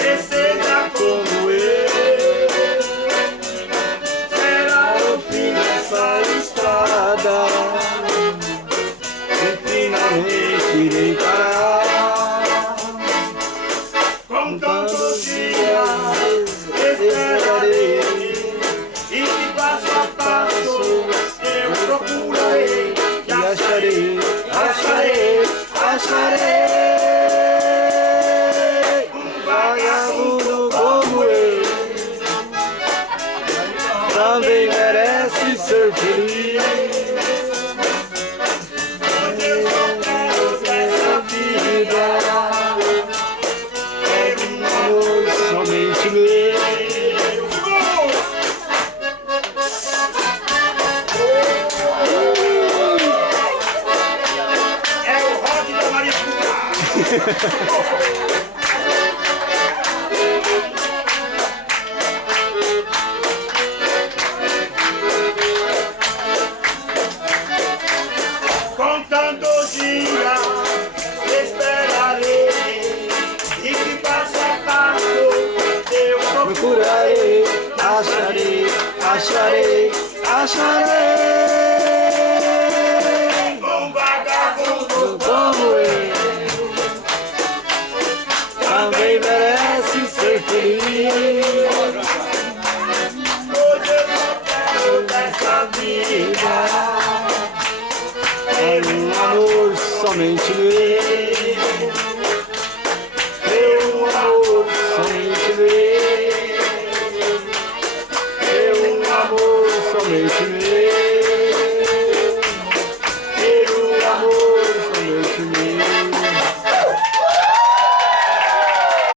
e seja como eu. Será o fim dessa estrada e finalmente irei parar. Com tantos dias esperarei e que passo a passo eu procurarei e acharei, acharei, acharei um vagabundo como eu. Também merece ser feliz, pois eu só quero dessa vida ter um amor somente meu. É o rock da Maricuca. Contando os dias, esperarei e que passo a passo eu procurarei, acharei, acharei, acharei um vagabundo como eu. Também merece ser feliz, pois eu só quero dessa vida ter um amor somente meu. Ter um amor somente meu. Ter um amor somente meu.